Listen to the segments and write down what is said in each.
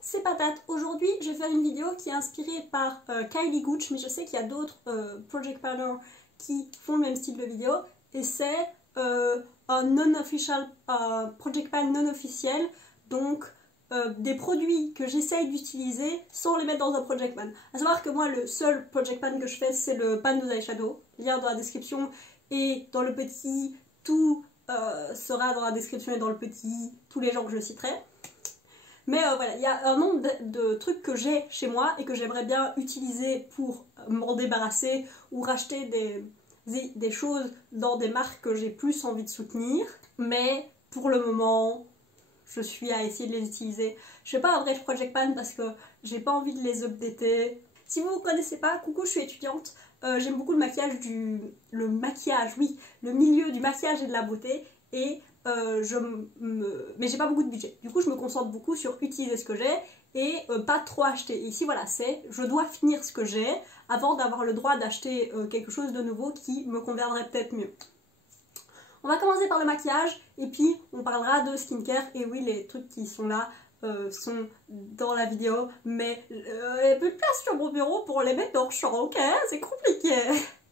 c'est Patate. Aujourd'hui, je vais faire une vidéo qui est inspirée par Kylie Gooch, mais je sais qu'il y a d'autres project planners qui font le même style de vidéo, et c'est un non-official project plan non officiel, donc des produits que j'essaye d'utiliser sans les mettre dans un project plan. À savoir que moi, le seul project plan que je fais, c'est le pan de eyeshadow, lien dans la description, et dans le petit, tout sera dans la description et dans le petit, tous les gens que je citerai. Mais voilà, il y a un nombre de trucs que j'ai chez moi et que j'aimerais bien utiliser pour m'en débarrasser ou racheter des choses dans des marques que j'ai plus envie de soutenir. Mais pour le moment, je suis à essayer de les utiliser. Je fais pas un vrai project plan parce que j'ai pas envie de les updater. Si vous ne connaissez pas, coucou, je suis étudiante. J'aime beaucoup le maquillage, le milieu du maquillage et de la beauté. Et mais j'ai pas beaucoup de budget. Du coup, je me concentre beaucoup sur utiliser ce que j'ai et pas trop acheter. Et ici, voilà, je dois finir ce que j'ai avant d'avoir le droit d'acheter quelque chose de nouveau qui me conviendrait peut-être mieux. On va commencer par le maquillage et puis on parlera de skincare. Et oui, les trucs qui sont là sont dans la vidéo, mais il n'y a plus de place sur mon bureau pour les mettre dans le champ, ok? C'est compliqué.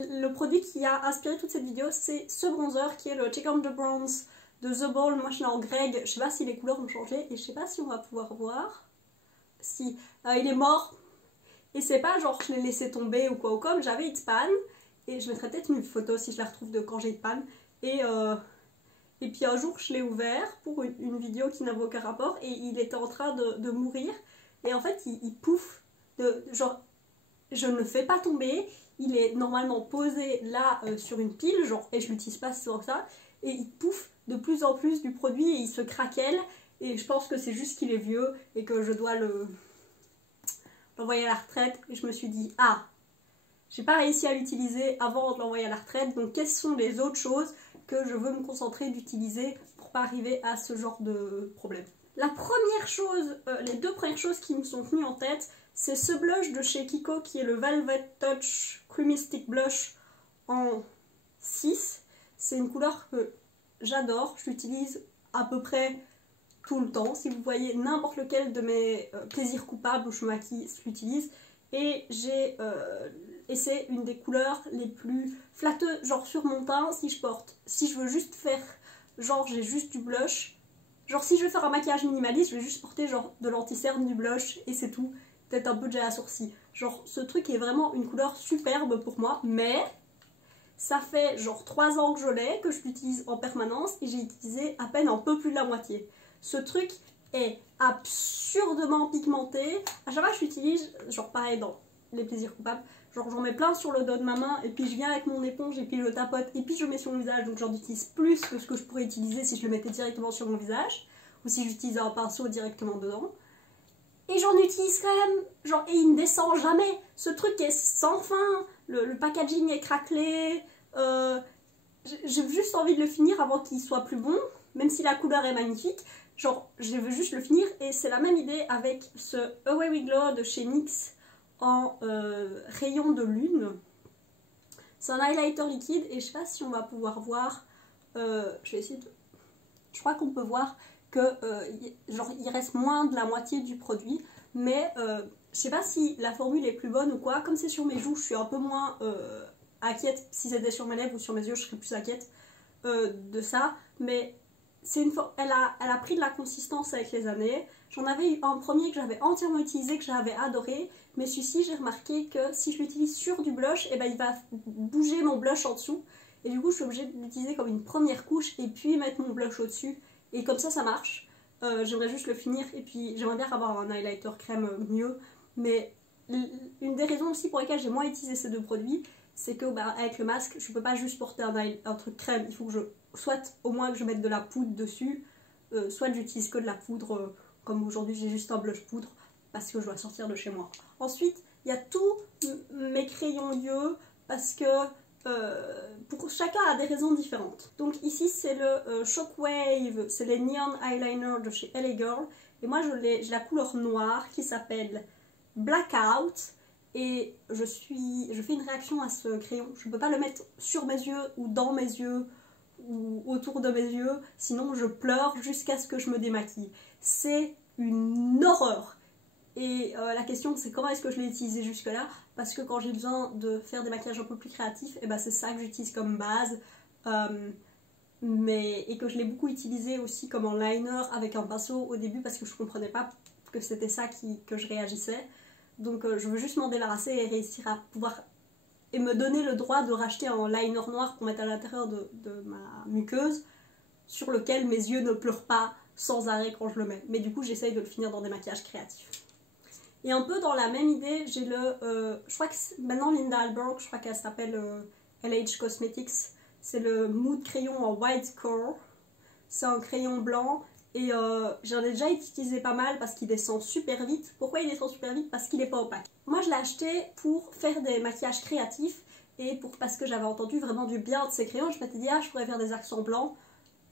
Le produit qui a inspiré toute cette vidéo, c'est ce bronzer qui est le Check on the Bronze de The Ball. Moi je l'ai en Greg, je sais pas si les couleurs ont changé et je sais pas si on va pouvoir voir. Si, il est mort et c'est pas genre je l'ai laissé tomber ou quoi ou comme, j'avais Hitpan et je mettrai peut-être une photo si je la retrouve de quand j'ai Hitpan et puis un jour je l'ai ouvert pour une vidéo qui n'avait aucun rapport et il était en train de mourir et en fait il pouffe, genre je ne le fais pas tomber, il est normalement posé là sur une pile genre, et je l'utilise pas sur ça et il pouffe de plus en plus du produit et il se craquelle et je pense que c'est juste qu'il est vieux et que je dois l'envoyer à la retraite et je me suis dit j'ai pas réussi à l'utiliser avant de l'envoyer à la retraite, donc quelles sont les autres choses que je veux me concentrer d'utiliser pour pas arriver à ce genre de problème. La première chose, les deux premières choses qui me sont venues en tête, c'est ce blush de chez Kiko qui est le Velvet Touch Creamy Stick Blush en 6. C'est une couleur que j'adore, je l'utilise à peu près tout le temps. Si vous voyez n'importe lequel de mes plaisirs coupables où je me maquille, je l'utilise. Et c'est une des couleurs les plus flatteuses, genre sur mon teint, si je veux juste faire, genre j'ai juste du blush, genre si je veux faire un maquillage minimaliste, je vais juste porter genre de l'anti-cerne, du blush et c'est tout, peut-être un peu de gel à sourcils. Genre ce truc est vraiment une couleur superbe pour moi, mais ça fait genre 3 ans que je l'ai, que je l'utilise en permanence et j'ai utilisé à peine un peu plus de la moitié. Ce truc est absurdement pigmenté. À chaque fois que je l'utilise, genre pareil dans les plaisirs coupables, genre j'en mets plein sur le dos de ma main et puis je viens avec mon éponge et puis je tapote et puis je mets sur mon visage, donc j'en utilise plus que ce que je pourrais utiliser si je le mettais directement sur mon visage ou si j'utilisais un pinceau directement dedans. Et j'en utilise quand même, genre, et il ne descend jamais. Ce truc est sans fin, le packaging est craquelé. J'ai juste envie de le finir avant qu'il soit plus bon, même si la couleur est magnifique. Genre, je veux juste le finir et c'est la même idée avec ce Away We Glow de chez NYX en rayon de lune. C'est un highlighter liquide et je sais pas si on va pouvoir voir, je vais essayer de... Je crois qu'on peut voir que genre, il reste moins de la moitié du produit, mais je sais pas si la formule est plus bonne ou quoi. Comme c'est sur mes joues, je suis un peu moins inquiète. Si c'était sur mes lèvres ou sur mes yeux, je serais plus inquiète de ça, mais elle a pris de la consistance avec les années. J'en avais eu un premier que j'avais entièrement utilisé, que j'avais adoré, mais celui-ci j'ai remarqué que si je l'utilise sur du blush, et ben il va bouger mon blush en dessous et du coup je suis obligée de l'utiliser comme une première couche et puis mettre mon blush au dessus et comme ça marche. J'aimerais juste le finir et puis j'aimerais bien avoir un highlighter crème mieux, mais une des raisons aussi pour lesquelles j'ai moins utilisé ces deux produits, c'est que avec le masque je peux pas juste porter un truc crème, il faut que soit au moins que je mette de la poudre dessus, soit j'utilise que de la poudre, comme aujourd'hui j'ai juste un blush poudre parce que je dois sortir de chez moi. Ensuite il y a tous mes crayons yeux parce que pour chacun a des raisons différentes. Donc ici c'est le Shockwave, c'est les Neon Eyeliner de chez LA Girl et moi j'ai la couleur noire qui s'appelle Blackout. Et je fais une réaction à ce crayon. Je ne peux pas le mettre sur mes yeux ou dans mes yeux ou autour de mes yeux, sinon je pleure jusqu'à ce que je me démaquille. C'est une horreur. Et la question c'est comment est-ce que je l'ai utilisé jusque là, parce que quand j'ai besoin de faire des maquillages un peu plus créatifs, et ben c'est ça que j'utilise comme base. Et que je l'ai beaucoup utilisé aussi comme en liner avec un pinceau au début parce que je comprenais pas que c'était ça que je réagissais. Donc je veux juste m'en débarrasser et réussir à pouvoir et me donner le droit de racheter un liner noir pour mettre à l'intérieur de ma muqueuse sur lequel mes yeux ne pleurent pas sans arrêt quand je le mets. Mais du coup j'essaye de le finir dans des maquillages créatifs. Et un peu dans la même idée, j'ai je crois que maintenant Linda Alberg, je crois qu'elle s'appelle LH Cosmetics. C'est le Mood crayon en white core. C'est un crayon blanc et j'en ai déjà utilisé pas mal parce qu'il descend super vite. Pourquoi il descend super vite? Parce qu'il n'est pas opaque. Moi je l'ai acheté pour faire des maquillages créatifs et parce que j'avais entendu vraiment du bien de ces crayons. Je m'étais dit ah je pourrais faire des accents blancs.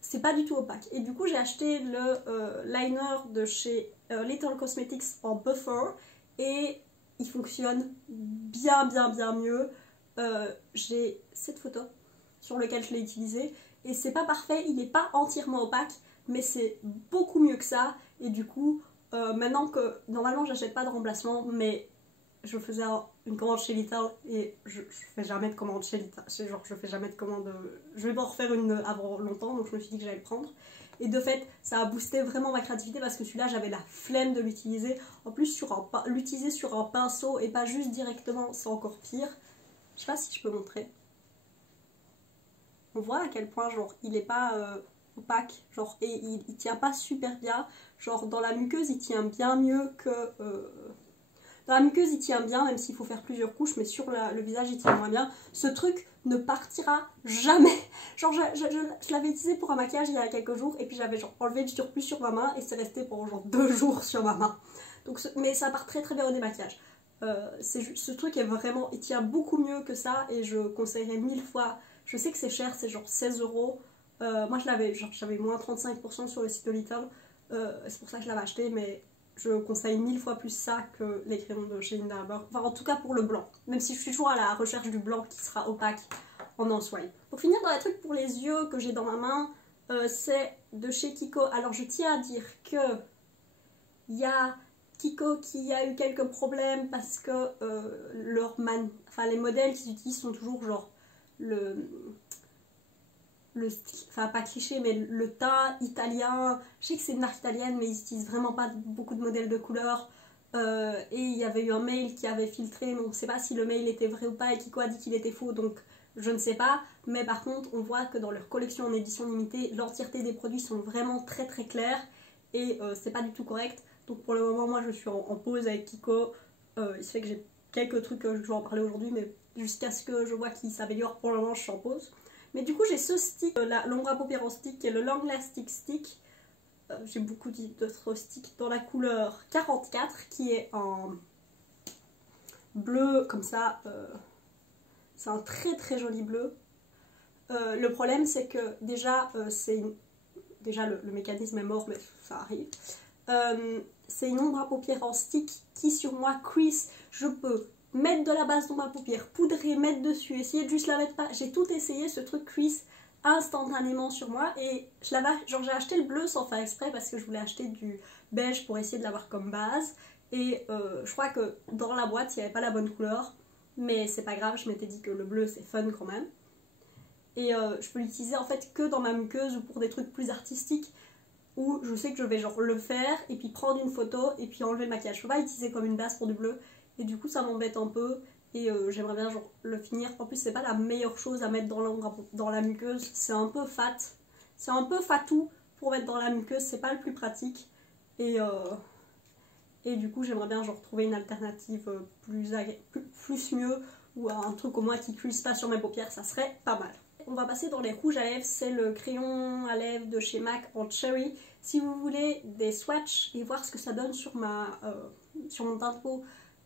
C'est pas du tout opaque. Et du coup j'ai acheté le liner de chez Little Cosmetics en buffer et il fonctionne bien mieux. J'ai cette photo sur lequel je l'ai utilisé et c'est pas parfait, il n'est pas entièrement opaque mais c'est beaucoup mieux que ça et du coup maintenant que normalement j'achète pas de remplacement mais je faisais une commande chez Little et je fais jamais de commande chez Little, genre je fais jamais de commande, je vais pas en refaire une avant longtemps donc je me suis dit que j'allais le prendre et de fait ça a boosté vraiment ma créativité parce que celui-là j'avais la flemme de l'utiliser, en plus l'utiliser sur un pinceau et pas juste directement c'est encore pire. Je sais pas si je peux montrer. On voit à quel point genre il est pas opaque genre, et il tient pas super bien. Genre dans la muqueuse il tient bien mieux que... Dans la muqueuse il tient bien même s'il faut faire plusieurs couches mais sur le visage il tient moins bien. Ce truc ne partira jamais. Genre je l'avais utilisé pour un maquillage il y a quelques jours et puis j'avais genre enlevé du surplus sur ma main et c'est resté pendant genre 2 jours sur ma main. Donc, mais ça part très bien au démaquillage. Ce truc est vraiment, il tient beaucoup mieux que ça et je conseillerais 1000 fois. Je sais que c'est cher, c'est genre 16 €. Moi j'avais moins 35% sur le site de Little, c'est pour ça que je l'avais acheté, mais je conseille 1000 fois plus ça que les crayons de chez Linda Alberg. Enfin en tout cas pour le blanc, même si je suis toujours à la recherche du blanc qui sera opaque en un-swipe. Pour finir dans les trucs pour les yeux que j'ai dans ma main, c'est de chez Kiko. Alors je tiens à dire que il y a Kiko qui a eu quelques problèmes parce que les modèles qu'ils utilisent sont toujours genre enfin pas cliché mais le teint italien. Je sais que c'est une marque italienne mais ils utilisent vraiment pas beaucoup de modèles de couleurs et il y avait eu un mail qui avait filtré mais on ne sait pas si le mail était vrai ou pas et Kiko a dit qu'il était faux donc je ne sais pas, mais par contre on voit que dans leur collection en édition limitée l'entièreté des produits sont vraiment très clairs et c'est pas du tout correct. Donc pour le moment moi je suis en pause avec Kiko, il se fait que j'ai quelques trucs que je vais en parler aujourd'hui mais jusqu'à ce que je vois qu'il s'améliore pour le moment je suis en pause. Mais du coup j'ai ce stick, l'ombre à paupières en stick qui est le Long Lasting Stick. J'ai beaucoup d'autres sticks dans la couleur 44 qui est en bleu comme ça, c'est un très joli bleu. Le problème c'est que déjà, le mécanisme est mort mais ça arrive. C'est une ombre à paupières en stick qui sur moi crease. Je peux mettre de la base dans ma paupière, poudrer, mettre dessus, essayer de juste la mettre pas. J'ai tout essayé, ce truc crease instantanément sur moi et j'ai acheté le bleu sans faire exprès parce que je voulais acheter du beige pour essayer de l'avoir comme base et je crois que dans la boîte il n'y avait pas la bonne couleur mais c'est pas grave, je m'étais dit que le bleu c'est fun quand même et je peux l'utiliser en fait que dans ma muqueuse ou pour des trucs plus artistiques où je sais que je vais genre le faire et puis prendre une photo et puis enlever le maquillage. Je peux pas l'utiliser comme une base pour du bleu et du coup ça m'embête un peu et j'aimerais bien genre le finir. En plus c'est pas la meilleure chose à mettre dans la muqueuse, c'est un peu fat, c'est un peu fatou pour mettre dans la muqueuse, c'est pas le plus pratique et du coup j'aimerais bien genre trouver une alternative plus mieux ou un truc au moins qui cuise pas sur mes paupières, ça serait pas mal. On va passer dans les rouges à lèvres, c'est le crayon à lèvres de chez MAC en Cherry. Si vous voulez des swatchs et voir ce que ça donne sur mon teint de peau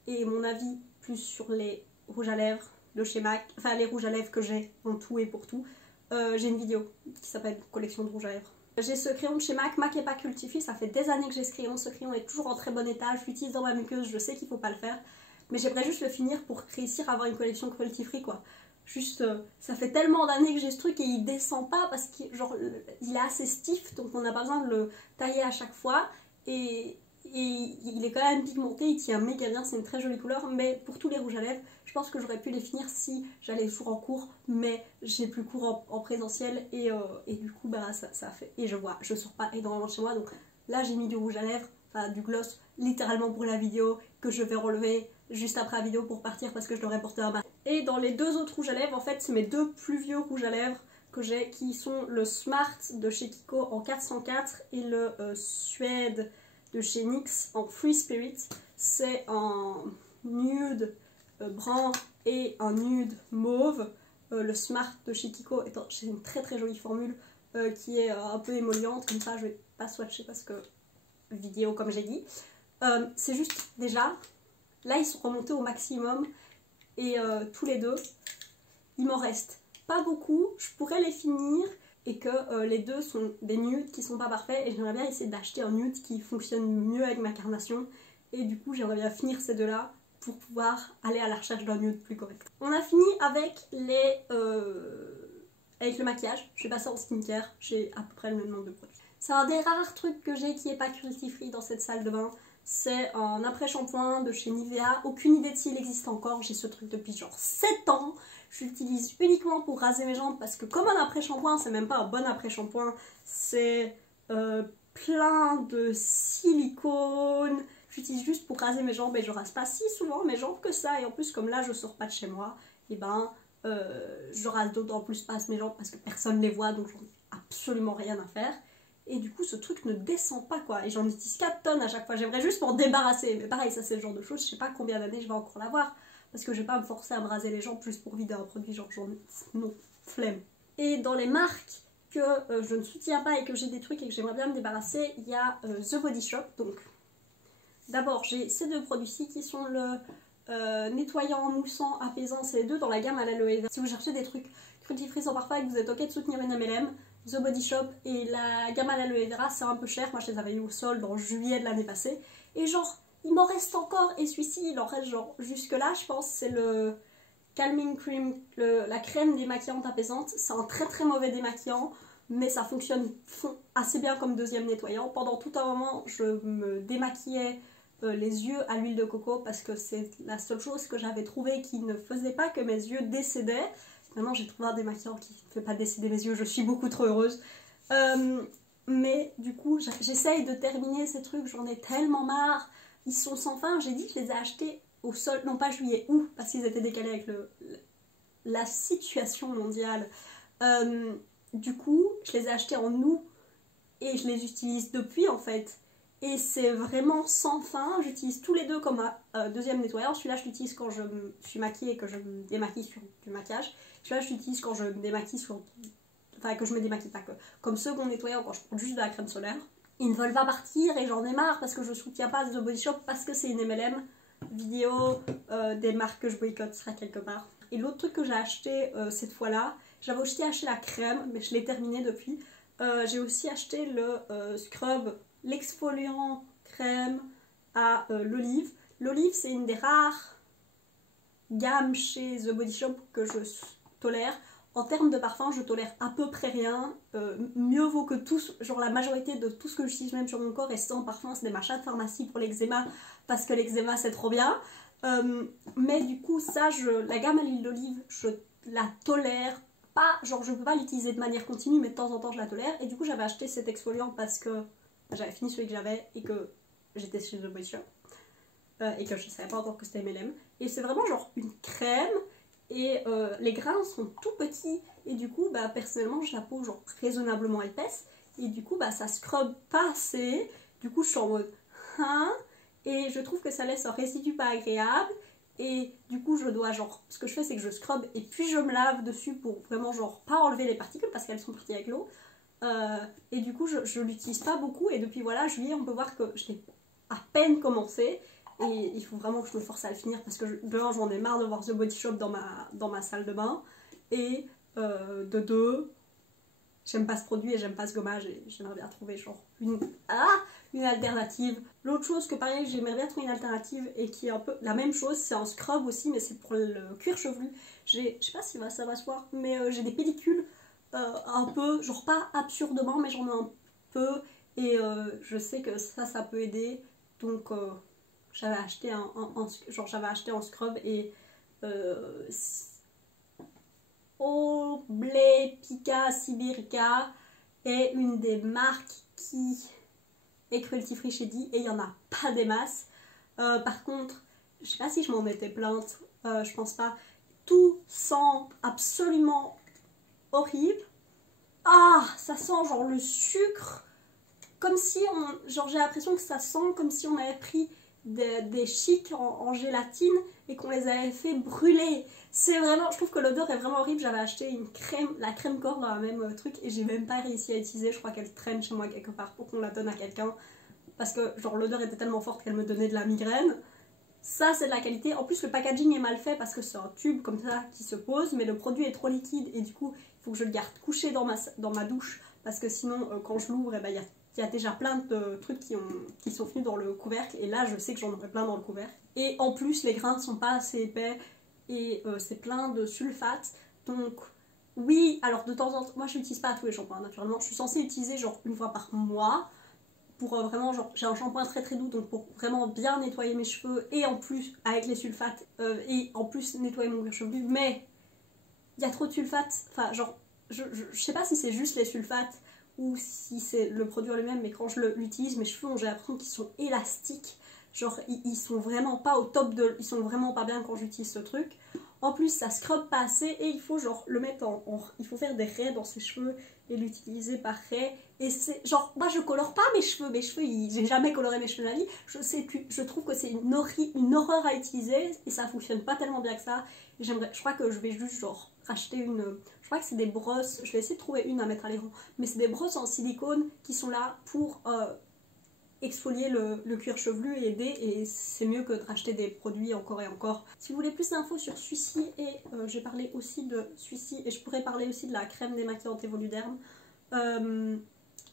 et mon avis plus sur les rouges à lèvres de chez MAC, enfin les rouges à lèvres que j'ai en tout et pour tout, j'ai une vidéo qui s'appelle collection de rouges à lèvres. J'ai ce crayon de chez MAC, MAC et pas Cultify, ça fait des années que j'ai ce crayon est toujours en très bon état, je l'utilise dans ma muqueuse, je sais qu'il faut pas le faire, mais j'aimerais juste le finir pour réussir à avoir une collection cruelty free quoi. Juste, ça fait tellement d'années que j'ai ce truc et il descend pas parce qu'il est assez stiff donc on n'a pas besoin de le tailler à chaque fois et et il est quand même pigmenté, il tient méga bien, c'est une très jolie couleur, mais pour tous les rouges à lèvres, je pense que j'aurais pu les finir si j'allais toujours en cours, mais j'ai plus cours en présentiel et du coup bah ça fait, et je sors pas énormément de chez moi, donc là j'ai mis du rouge à lèvres, enfin du gloss littéralement pour la vidéo que je vais relever juste après la vidéo pour partir parce que je l'aurais porté à ma. Et dans les deux autres rouges à lèvres, en fait c'est mes deux plus vieux rouges à lèvres que j'ai, qui sont le Smart de chez Kiko en 404 et le Suède de chez NYX en Free Spirit. C'est en nude brun et un nude mauve. Le Smart de chez Kiko c'est une très très jolie formule qui est un peu émolliente, comme ça je vais pas swatcher parce que vidéo comme j'ai dit. C'est juste déjà, là ils sont remontés au maximum et tous les deux, il m'en reste pas beaucoup, je pourrais les finir et que les deux sont des nudes qui sont pas parfaits et j'aimerais bien essayer d'acheter un nude qui fonctionne mieux avec ma carnation et du coup j'aimerais bien finir ces deux là pour pouvoir aller à la recherche d'un nude plus correct. On a fini avec avec le maquillage, je vais passer en skincare, j'ai à peu près le même nombre de produits. C'est un des rares trucs que j'ai qui est pas cruelty free dans cette salle de bain. C'est un après-shampoing de chez Nivea. Aucune idée de s'il existe encore. J'ai ce truc depuis genre 7 ans. Je l'utilise uniquement pour raser mes jambes parce que comme un après-shampoing, c'est même pas un bon après-shampoing. C'est plein de silicone. J'utilise juste pour raser mes jambes et je rase pas si souvent mes jambes que ça. Et en plus, comme là, je sors pas de chez moi, et ben je rase d'autant plus pas mes jambes parce que personne les voit, donc j'en ai absolument rien à faire. Et du coup ce truc ne descend pas quoi, et j'en utilise 4 tonnes à chaque fois, j'aimerais juste m'en débarrasser, mais pareil ça c'est le genre de choses, je sais pas combien d'années je vais encore l'avoir, parce que je vais pas me forcer à me raser les jambes juste pour vider un produit, genre non, flemme. Et dans les marques que je ne soutiens pas et que j'ai des trucs et que j'aimerais bien me débarrasser, il y a The Body Shop, donc d'abord j'ai ces deux produits-ci qui sont le nettoyant, moussant, apaisant, c'est les deux dans la gamme à l'aloe vera. Si vous cherchez des trucs cruelty-free sans parfum et que vous êtes ok de soutenir une MLM, The Body Shop et la gamme à l'aloe vera c'est un peu cher, moi je les avais eu au solde en juillet de l'année passée et genre il m'en reste encore et celui-ci il en reste genre jusque là je pense, c'est le Calming Cream, la crème démaquillante apaisante, c'est un très très mauvais démaquillant mais ça fonctionne assez bien comme deuxième nettoyant. Pendant tout un moment je me démaquillais les yeux à l'huile de coco parce que c'est la seule chose que j'avais trouvé qui ne faisait pas que mes yeux décédaient. Maintenant j'ai trouvé un démaquillant qui ne fait pas décéder mes yeux, je suis beaucoup trop heureuse. Mais du coup j'essaye de terminer ces trucs, j'en ai tellement marre. Ils sont sans fin, j'ai dit que je les ai achetés au sol, non pas juillet, août, parce qu'ils étaient décalés avec la situation mondiale. Du coup je les ai achetés en août et je les utilise depuis en fait. Et c'est vraiment sans fin, j'utilise tous les deux comme deuxième nettoyant. Celui-là je l'utilise quand je suis maquillée et que je me démaquille sur du maquillage. Celui-là je l'utilise quand je me démaquille sur... Enfin que je me démaquille pas que. Comme second nettoyant quand je prends juste de la crème solaire. Ils ne veulent pas partir et j'en ai marre parce que je soutiens pas The Body Shop parce que c'est une MLM. Vidéo des marques que je boycotte sera quelque part. Et l'autre truc que j'ai acheté cette fois-là, j'avais aussi acheté la crème mais je l'ai terminée depuis. J'ai aussi acheté le scrub, l'exfoliant crème à l'olive. L'olive c'est une des rares gammes chez The Body Shop que je tolère. En termes de parfum je tolère à peu près rien, mieux vaut que tous, genre la majorité de tout ce que j'utilise même sur mon corps est sans parfum, c'est des machins de pharmacie pour l'eczéma parce que l'eczéma c'est trop bien. Mais du coup ça, la gamme à l'huile d'olive je la tolère pas, genre je peux pas l'utiliser de manière continue mais de temps en temps je la tolère. Et du coup j'avais acheté cet exfoliant parce que j'avais fini celui que j'avais et que j'étais chez The Body Shop et que je savais pas encore que c'était MLM. Et c'est vraiment genre une crème et les grains sont tout petits et du coup bah personnellement j'ai la peau genre raisonnablement épaisse et du coup bah ça scrub pas assez. Du coup je suis en mode hein, et je trouve que ça laisse un résidu pas agréable. Et du coup je dois genre, ce que je fais c'est que je scrub et puis je me lave dessus pour vraiment genre pas enlever les particules parce qu'elles sont parties avec l'eau. Et du coup je l'utilise pas beaucoup et depuis voilà juillet on peut voir que je l'ai à peine commencé. Et il faut vraiment que je me force à le finir parce que j'en ai marre de voir The Body Shop dans ma salle de bain. Et de deux, j'aime pas ce produit et j'aime pas ce gommage et j'aimerais bien trouver genre une alternative. L'autre chose que pareil j'aimerais bien trouver une alternative et qui est un peu la même chose, c'est un scrub aussi mais c'est pour le cuir chevelu. Je sais pas si ça va se voir mais j'ai des pellicules un peu, genre pas absurdement mais j'en ai un peu et je sais que ça peut aider. Donc j'avais acheté un scrub et Oblépika Sibirica est une des marques qui est cruelty free chez Di et il n'y en a pas des masses. Par contre, je sais pas si je m'en étais plainte, je pense pas. Tout sent absolument horrible. Ah, ça sent genre le sucre, comme si on... Genre j'ai l'impression que ça sent comme si on avait pris des chics en gélatine et qu'on les avait fait brûler. C'est vraiment... Je trouve que l'odeur est vraiment horrible. J'avais acheté une crème, la crème corps dans la même truc et j'ai même pas réussi à utiliser. Je crois qu'elle traîne chez moi quelque part pour qu'on la donne à quelqu'un. Parce que genre l'odeur était tellement forte qu'elle me donnait de la migraine. Ça c'est de la qualité. En plus le packaging est mal fait parce que c'est un tube comme ça qui se pose, mais le produit est trop liquide et du coup il faut que je le garde couché dans ma douche parce que sinon quand je l'ouvre, il y a déjà plein de trucs qui sont venus dans le couvercle et là je sais que j'en aurai plein dans le couvercle. Et en plus les grains ne sont pas assez épais et c'est plein de sulfate. Donc oui, alors de temps en temps, moi je n'utilise pas tous les shampoings naturellement, je suis censée utiliser genre une fois par mois. Pour vraiment, genre, j'ai un shampoing très très doux, donc pour vraiment bien nettoyer mes cheveux, et en plus, avec les sulfates, et en plus nettoyer mon cuir chevelu, mais il y a trop de sulfates, enfin, genre, je sais pas si c'est juste les sulfates, ou si c'est le produit lui-même, mais quand je l'utilise, mes cheveux, j'ai l'impression qu'ils sont élastiques, genre, ils sont vraiment pas au top de... Ils sont vraiment pas bien quand j'utilise ce truc. En plus, ça scrub pas assez, et il faut, genre, le mettre il faut faire des raies dans ses cheveux, et l'utiliser par raies. Et c'est genre, moi je colore pas mes cheveux, j'ai jamais coloré mes cheveux de la vie. Je trouve que c'est une horreur à utiliser et ça fonctionne pas tellement bien que ça. Je crois que je vais juste genre racheter je crois que c'est des brosses, je vais essayer de trouver une à mettre à l'écran, mais c'est des brosses en silicone qui sont là pour exfolier le cuir chevelu et aider, et c'est mieux que de racheter des produits encore et encore. Si vous voulez plus d'infos sur celui-ci, et j'ai parlé aussi de celui-ci, et je pourrais parler aussi de la crème démaquillante Evoluderm.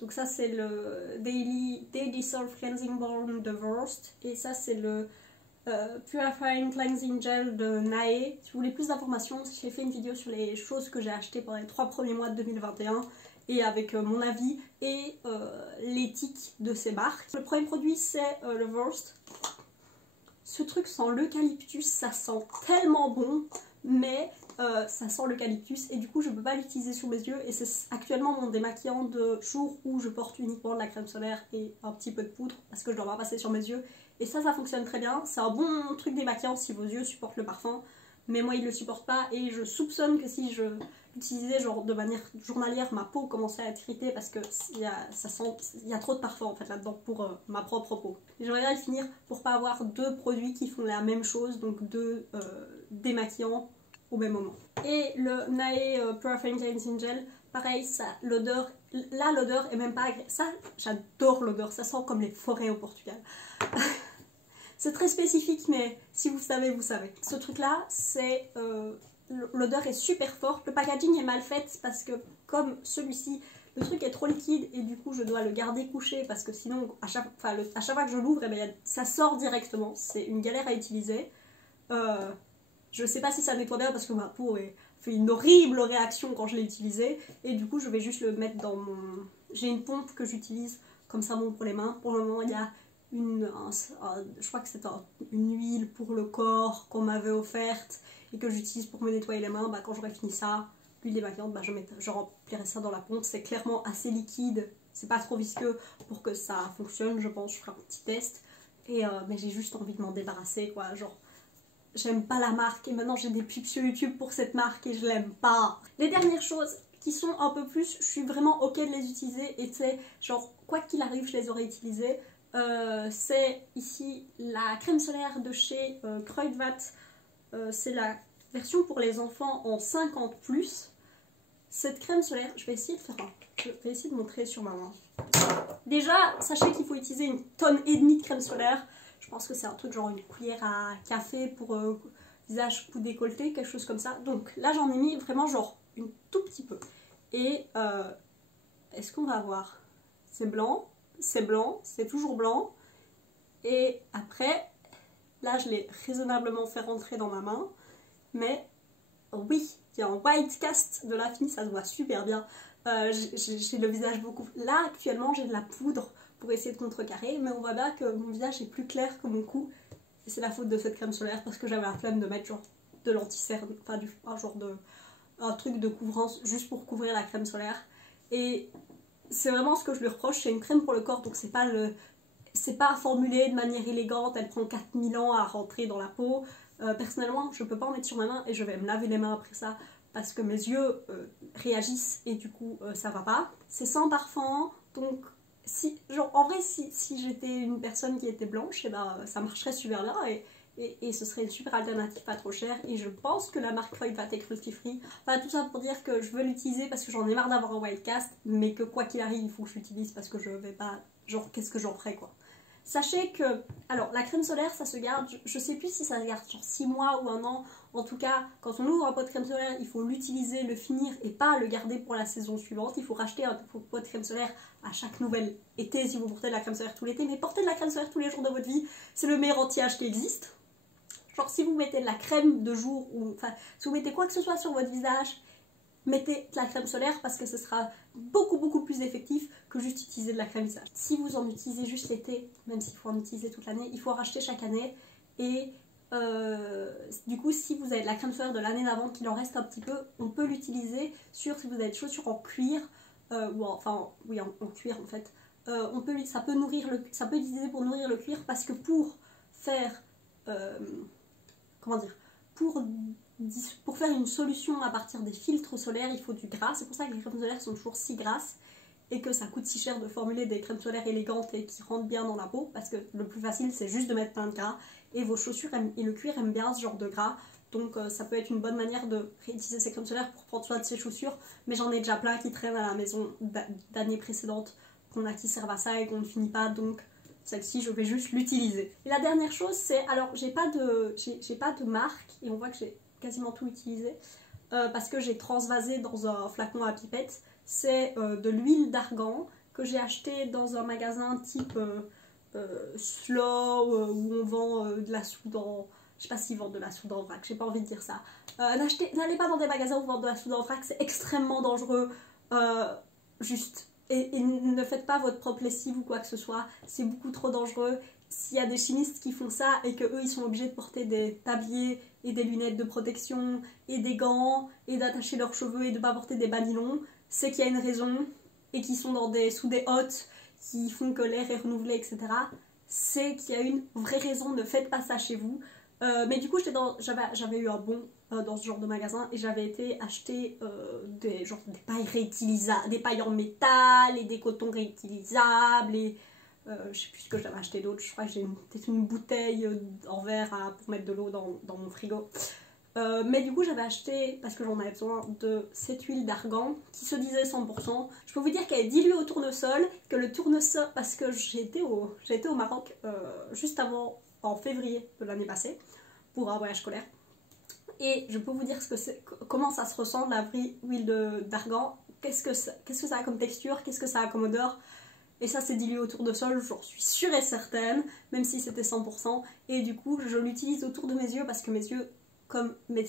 Donc ça c'est le Daily Self Cleansing Balm de Worst, et ça c'est le Purifying Cleansing Gel de Nae. Si vous voulez plus d'informations, j'ai fait une vidéo sur les choses que j'ai achetées pendant les 3 premiers mois de 2021 et avec mon avis et l'éthique de ces marques. Le premier produit c'est le Worst. Ce truc sent l'eucalyptus, ça sent tellement bon, mais ça sent l'eucalyptus et du coup je peux pas l'utiliser sur mes yeux, et c'est actuellement mon démaquillant de jour où je porte uniquement de la crème solaire et un petit peu de poudre parce que je dois pas passer sur mes yeux, et ça fonctionne très bien. C'est un bon truc démaquillant si vos yeux supportent le parfum, mais moi il le supporte pas, et je soupçonne que si je l'utilisais genre de manière journalière, ma peau commençait à être irritée parce que il y a trop de parfum en fait là-dedans pour ma propre peau. Et j'aimerais bien le finir pour pas avoir deux produits qui font la même chose, donc deux démaquillants au même moment. Et le Nae Purifying Cleansing Gel, pareil, l'odeur est même pas agréable. Ça, j'adore l'odeur, ça sent comme les forêts au Portugal. C'est très spécifique, mais si vous savez, vous savez. Ce truc-là, c'est... l'odeur est super forte. Le packaging est mal fait parce que, comme celui-ci, le truc est trop liquide et du coup, je dois le garder couché parce que sinon, à chaque fois que je l'ouvre, ça sort directement. C'est une galère à utiliser. Je sais pas si ça nettoie bien parce que ma peau fait une horrible réaction quand je l'ai utilisé. Et du coup, je vais juste le mettre dans mon... J'ai une pompe que j'utilise comme savon pour les mains. Pour le moment, il y a je crois que c'est une huile pour le corps qu'on m'avait offerte et que j'utilise pour me nettoyer les mains. Quand j'aurai fini ça, l'huile démaquillante, je remplirai ça dans la pompe. C'est clairement assez liquide, c'est pas trop visqueux pour que ça fonctionne, je pense. Je ferai un petit test. Mais j'ai juste envie de m'en débarrasser, quoi. Genre, j'aime pas la marque et maintenant j'ai des pubs sur YouTube pour cette marque et je l'aime pas. Les dernières choses qui sont un peu plus, je suis vraiment ok de les utiliser, et c'est genre, quoi qu'il arrive, je les aurais utilisées. C'est ici la crème solaire de chez Kruidvat. C'est la version pour les enfants en 50+. Cette crème solaire, je vais essayer de montrer sur ma main. Déjà, sachez qu'il faut utiliser 1,5 tonne de crème solaire. Je pense que c'est un truc genre une cuillère à café pour visage, cou décolleté, quelque chose comme ça. Donc là, j'en ai mis vraiment genre un tout petit peu. Et est-ce qu'on va voir? C'est blanc, c'est toujours blanc. Et après, là, je l'ai raisonnablement fait rentrer dans ma main. Mais oui, il y a un white cast de la fille, ça se voit super bien. J'ai le visage beaucoup... Là, actuellement, j'ai de la poudre pour essayer de contrecarrer, mais on voit bien que mon visage est plus clair que mon cou, et c'est la faute de cette crème solaire parce que j'avais la flemme de mettre genre de l'anti-cerne, enfin un truc de couvrance juste pour couvrir la crème solaire. Et c'est vraiment ce que je lui reproche, c'est une crème pour le corps, donc c'est pas formulé de manière élégante, elle prend 4000 ans à rentrer dans la peau. Personnellement, je peux pas en mettre sur ma main et je vais me laver les mains après ça parce que mes yeux réagissent et du coup ça va pas. C'est sans parfum, donc en vrai si j'étais une personne qui était blanche, et ben, ça marcherait super bien et ce serait une super alternative pas trop chère, et je pense que la marque Freud va être cruelty free. Enfin tout ça pour dire que je veux l'utiliser parce que j'en ai marre d'avoir un white cast, mais que quoi qu'il arrive il faut que je l'utilise parce que je vais pas, genre qu'est-ce que j'en ferais quoi. Sachez que, alors la crème solaire ça se garde, je sais plus si ça se garde sur 6 mois ou un an, en tout cas quand on ouvre un pot de crème solaire il faut l'utiliser, le finir et pas le garder pour la saison suivante. Il faut racheter un pot de crème solaire à chaque nouvel été si vous portez de la crème solaire tout l'été, mais portez de la crème solaire tous les jours de votre vie, c'est le meilleur anti-âge qui existe. Genre si vous mettez de la crème de jour, ou enfin si vous mettez quoi que ce soit sur votre visage, mettez de la crème solaire parce que ce sera beaucoup plus effectif que juste utiliser de la crème visage. Si vous en utilisez juste l'été, même s'il faut en utiliser toute l'année, il faut en racheter chaque année. Et du coup si vous avez de la crème solaire de l'année d'avant qu'il en reste un petit peu, on peut l'utiliser sur si vous avez des chaussures en cuir, ou enfin oui en cuir en fait. Ça peut utiliser pour nourrir le cuir parce que pour faire comment dire, pour faire une solution à partir des filtres solaires, il faut du gras. C'est pour ça que les crèmes solaires sont toujours si grasses et que ça coûte si cher de formuler des crèmes solaires élégantes et qui rentrent bien dans la peau, parce que le plus facile c'est juste de mettre plein de gras, et vos chaussures et le cuir aiment bien ce genre de gras, donc ça peut être une bonne manière de réutiliser ces crèmes solaires pour prendre soin de ses chaussures, mais j'en ai déjà plein qui traînent à la maison d'années précédentes qui servent à ça et qu'on ne finit pas, donc celle-ci je vais juste l'utiliser. Et la dernière chose c'est, alors j'ai pas de marque et on voit que j'ai quasiment tout utilisé parce que j'ai transvasé dans un flacon à pipette. C'est de l'huile d'argan que j'ai acheté dans un magasin type Slow où on vend de la soude en... Je sais pas s'ils vendent de la soude en vrac, j'ai pas envie de dire ça. N'allez pas dans des magasins où on vend de la soude en vrac, c'est extrêmement dangereux. Et ne faites pas votre propre lessive ou quoi que ce soit, c'est beaucoup trop dangereux. S'il y a des chimistes qui font ça et que eux ils sont obligés de porter des tabliers et des lunettes de protection et des gants et d'attacher leurs cheveux et de pas porter des banylons, c'est qu'il y a une raison, et qu'ils sont sous des hottes qui font que l'air est renouvelé, etc. C'est qu'il y a une vraie raison, ne faites pas ça chez vous. Mais du coup j'avais eu un bon dans ce genre de magasin et j'avais été acheter des pailles réutilisables, des pailles en métal et des cotons réutilisables et je sais plus ce que j'avais acheté d'autre. Je crois que j'ai peut-être une bouteille en verre pour mettre de l'eau dans mon frigo. Mais du coup j'avais acheté, parce que j'en avais besoin, de cette huile d'argan qui se disait 100%. Je peux vous dire qu'elle est diluée au tournesol, que le tournesol, parce que j'ai été au Maroc juste avant, en février de l'année passée, pour un voyage scolaire. Et je peux vous dire comment ça se ressent, la vraie huile d'argan, qu'est-ce que ça a comme texture, qu'est-ce que ça a comme odeur. Et ça c'est dilué au tournesol, j'en suis sûre et certaine, même si c'était 100%. Et du coup je l'utilise autour de mes yeux parce que mes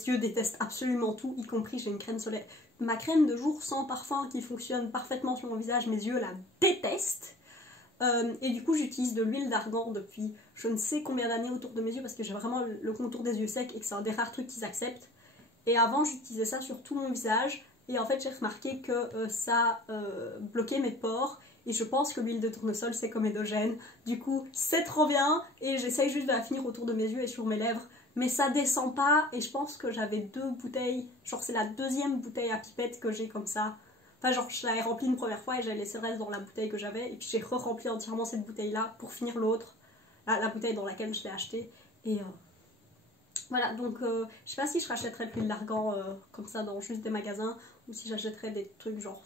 yeux détestent absolument tout, y compris j'ai une crème solaire. Ma crème de jour sans parfum qui fonctionne parfaitement sur mon visage, mes yeux la détestent. Et du coup j'utilise de l'huile d'argan depuis je ne sais combien d'années autour de mes yeux parce que j'ai vraiment le contour des yeux secs et que c'est un des rares trucs qu'ils acceptent. Et avant j'utilisais ça sur tout mon visage et en fait j'ai remarqué que ça bloquait mes pores et je pense que l'huile de tournesol c'est comédogène. Du coup c'est trop bien et j'essaye juste de la finir autour de mes yeux et sur mes lèvres, mais ça descend pas. Et je pense que j'avais 2 bouteilles, genre c'est la deuxième bouteille à pipette que j'ai comme ça. Enfin genre je l'avais remplie une première fois et j'avais laissé le reste dans la bouteille que j'avais et puis j'ai re-rempli entièrement cette bouteille là pour finir l'autre, la bouteille dans laquelle je l'ai achetée. Et voilà, donc je sais pas si je rachèterais de l'huile d'argan comme ça dans juste des magasins ou si j'achèterais des trucs genre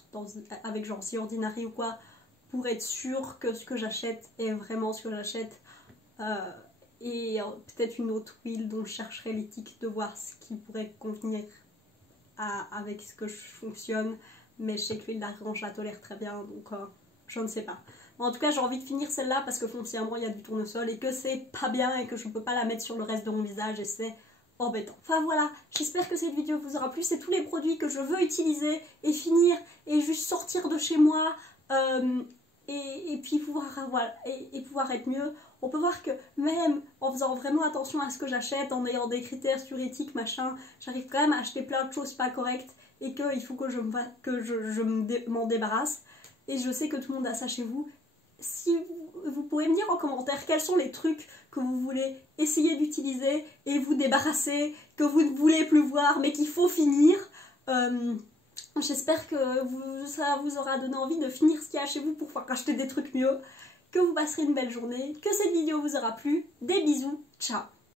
avec genre The Ordinary ou quoi, pour être sûre que ce que j'achète est vraiment ce que j'achète. Et peut-être une autre huile dont je chercherai l'éthique de voir ce qui pourrait convenir avec ce que je fonctionne. Mais je sais que l'huile d'argan je la tolère très bien, donc je ne sais pas. En tout cas j'ai envie de finir celle-là parce que foncièrement il y a du tournesol et que c'est pas bien et que je peux pas la mettre sur le reste de mon visage et c'est embêtant. Enfin voilà, j'espère que cette vidéo vous aura plu. C'est tous les produits que je veux utiliser et finir et juste sortir de chez moi et puis pouvoir être mieux. On peut voir que même en faisant vraiment attention à ce que j'achète, en ayant des critères sur éthique, machin, j'arrive quand même à acheter plein de choses pas correctes et qu'il faut que m'en débarrasse. Et je sais que tout le monde a ça chez vous. Si vous pouvez me dire en commentaire quels sont les trucs que vous voulez essayer d'utiliser et vous débarrasser, que vous ne voulez plus voir mais qu'il faut finir. J'espère que ça vous aura donné envie de finir ce qu'il y a chez vous pour pouvoir acheter des trucs mieux. Que vous passerez une belle journée, que cette vidéo vous aura plu. Des bisous, ciao!